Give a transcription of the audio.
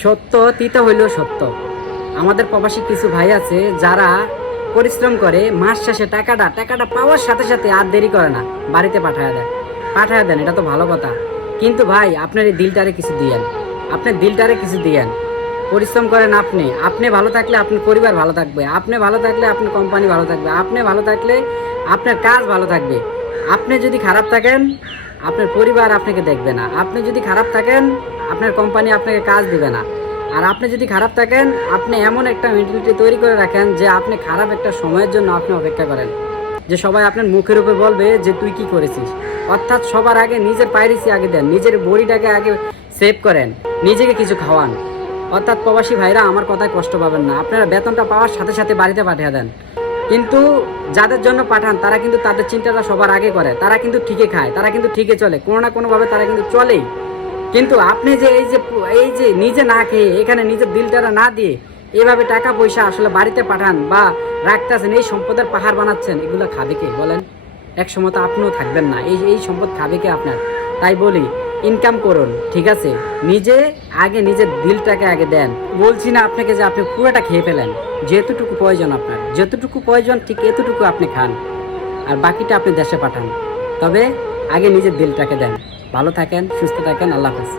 সত্য তিতা হইলেও সত্য। আমাদের প্রবাসী কিছু ভাই আছে যারা পরিশ্রম করে, মাস শেষে টাকাটা পাওয়ার সাথে সাথে আর দেরি করে না, বাড়িতে পাঠায় দেন, এটা তো ভালো কথা। কিন্তু ভাই আপনার এই দিলটারে কিছু দিয়েন, আপনার দিলটারে কিছু দিয়েন। পরিশ্রম করেন, আপনি আপনি ভালো থাকলে আপনার পরিবার ভালো থাকবে, আপনি ভালো থাকলে আপনার কোম্পানি ভালো থাকবে, আপনি ভালো থাকলে আপনার কাজ ভালো থাকবে। আপনি যদি খারাপ থাকেন আপনার পরিবার আপনাকে দেখবে না, আপনি যদি খারাপ থাকেন আপনার কোম্পানি আপনাকে কাজ দিবে না। আর আপনি যদি খারাপ থাকেন আপনি এমন একটা মেন্টালিটি তৈরি করে রাখেন যে আপনি খারাপ একটা সময়ের জন্য আপনি অপেক্ষা করেন, যে সবাই আপনার মুখের উপর বলবে যে তুই কি করেছিস। অর্থাৎ সবার আগে নিজের পাইরেসি আগে দেন, নিজের বডিটাকে আগে সেভ করেন, নিজেকে কিছু খাওয়ান। অর্থাৎ প্রবাসী ভাইরা আমার কথায় কষ্ট পাবেন না, আপনারা বেতনটা পাওয়ার সাথে সাথে বাড়িতে পাঠিয়ে দেন। কিন্তু যাদের জন্য পাঠান তারা কিন্তু তাদের চিন্তাটা সবার আগে করে, তারা কিন্তু ঠিকই খায়, তারা কিন্তু ঠিকই চলে, কোনো না কোনোভাবে তারা কিন্তু চলেই। কিন্তু আপনি যে এই যে নিজে না খেয়ে এখানে নিজের দিলটারা না দিয়ে এভাবে টাকা পয়সা আসলে বাড়িতে পাঠান বা রাখতেছেন, এই সম্পদের পাহাড় বানাচ্ছেন, এগুলো খাবে কে বলেন? এক সময় তো আপনিও থাকবেন না, এই এই সম্পদ খাবে কে আপনার? তাই বলি ইনকাম করুন, ঠিক আছে? নিজে আগে নিজের দিলটাকে আগে দেন। বলছি না আপনাকে যে আপনি পুরোটা খেয়ে ফেলেন, যেতটুকু প্রয়োজন আপনার, যতটুকু প্রয়োজন ঠিক এতটুকু আপনি খান, আর বাকিটা আপনি দেশে পাঠান। তবে আগে নিজের দিলটাকে দেন। ভালো থাকেন, সুস্থ থাকেন, আল্লাহ হাফেজ।